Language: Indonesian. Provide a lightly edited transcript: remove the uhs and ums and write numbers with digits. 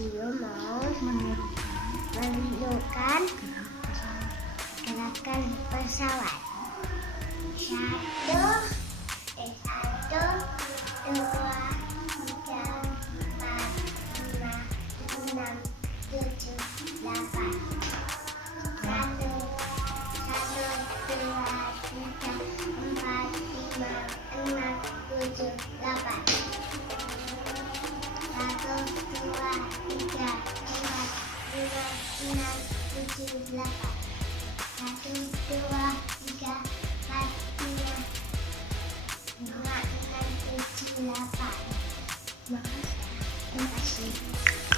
video mau menirukan gerakan pesawat. Satu, dua, tiga, empat, lima, enam, tujuh, delapan. Satu, dua, tiga, empat, lima, enam, tujuh, delapan. Satu, dua, tiga, empat, lima, enam, tujuh, delapan. Satu, dua, tiga, empat, lima, enam, tujuh, delapan. Terima kasih.